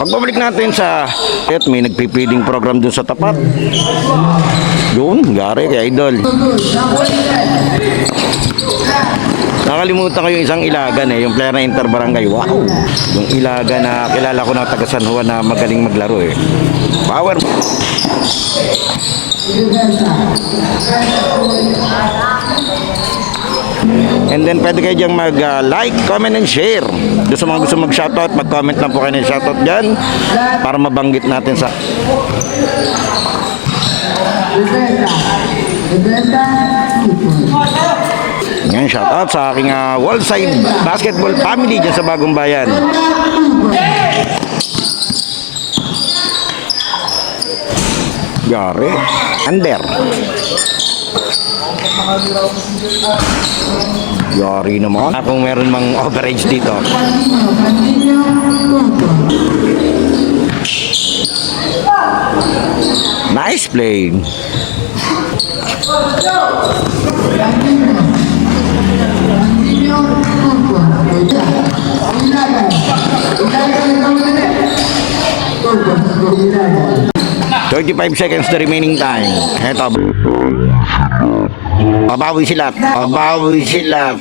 Pagbabalik natin sa may nagpipiding program dun sa tapat. Yun, gari kay Idol. Nakalimutan ko yung isang ilagan yung player na Interbarangay. Wow! Yung ilaga na kilala ko na taga San Juan na magaling maglaro Power! And then pwede kayo diyang mag-like, comment, and share. Doon sa mga gusto mag-shoutout, mag-comment lang po kayo ng shoutout dyan para mabanggit natin sa... Ngayon, shoutout sa aking Wallside Basketball family dyan sa Bagong Bayan. Gari, under. Yari naman. Kung meron mang overage dito. Nice play. "35 seconds the remaining time." Eto. Babawi sila. Babawi sila.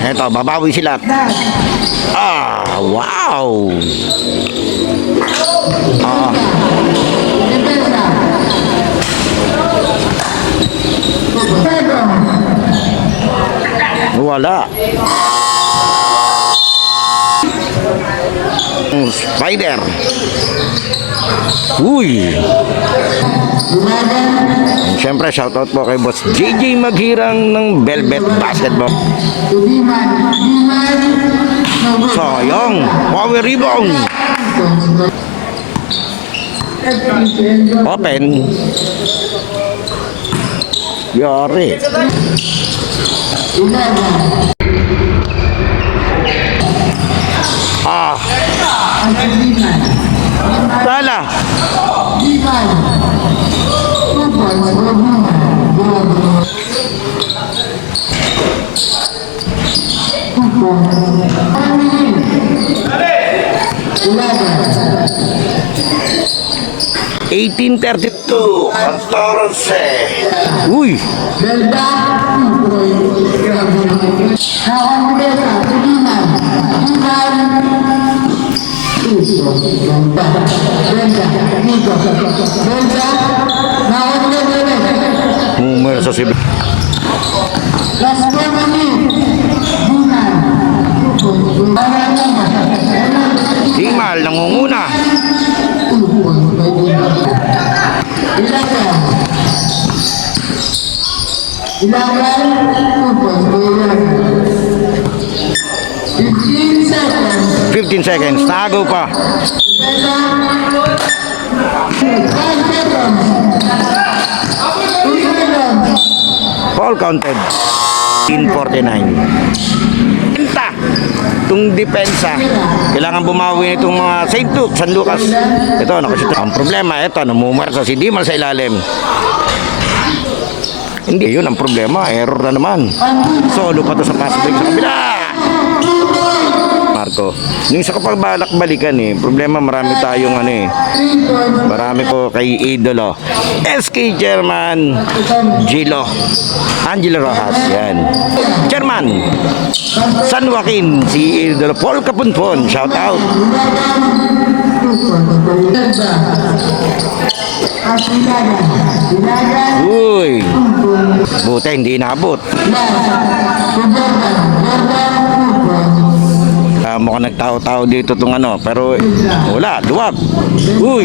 Eto, babawi sila. Wow. Wala. Spider. Uy. Siyempre, shoutout po kay Boss JJ Maghirang ng Velvet Basketball. Sayang. Power rebound. Open. Yari. Sala. $18.32 14. Uy. Humor sa sib. Himal nangunguna. Fifteen seconds. Tago pa. Ball counted. 49. Itong depensa, kailangan bumawi nitong mga St. Luke, San Lucas. Ito, nakasito. Ang problema, ito, namumwersa si Dimal sa ilalim. Hindi, yun ang problema. Error na naman. Solo pa to sa pass break sa kabila. Marco, yung sa kapag-balak-balikan problema marami tayong marami po kay Idolo. SK Chairman Angelo Rojas, yan. Chairman San Joaquin, si Idolo Paul Capunpon, shout out. Uy, buti hindi inabot. Mukhang nagtao-tao dito itong pero wala, luwag. Uy.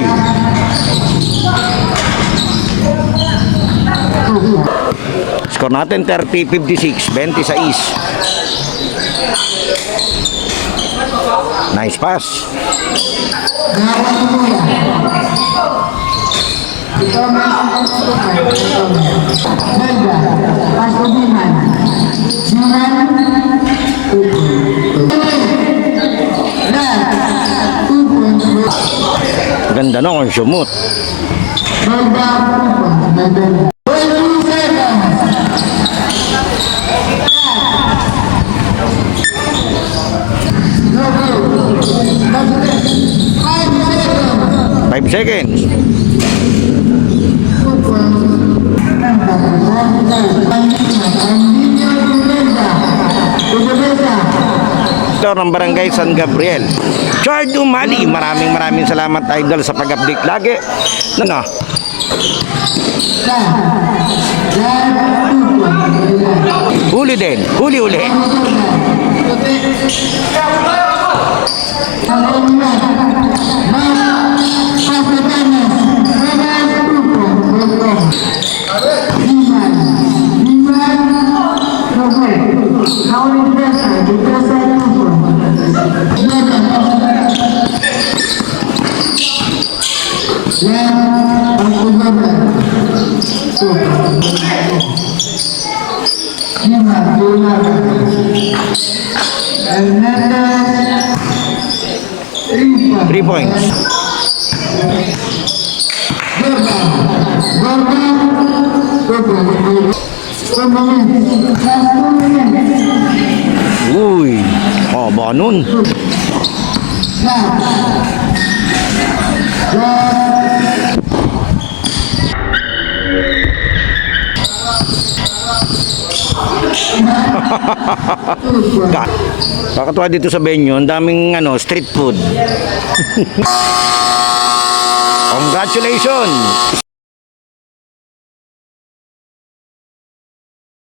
Score natin 30-56, 26. Nice pass. Ganda no, sumut. 5 seconds. Ito ng Barangay San Gabriel, Chard Umali. Maraming salamat, idol, sa pag-update lagi. Ano? Huli din. Huli. Three points. Uy, ba nun? Kakatuwa dito sa venue, ang daming street food. Congratulations!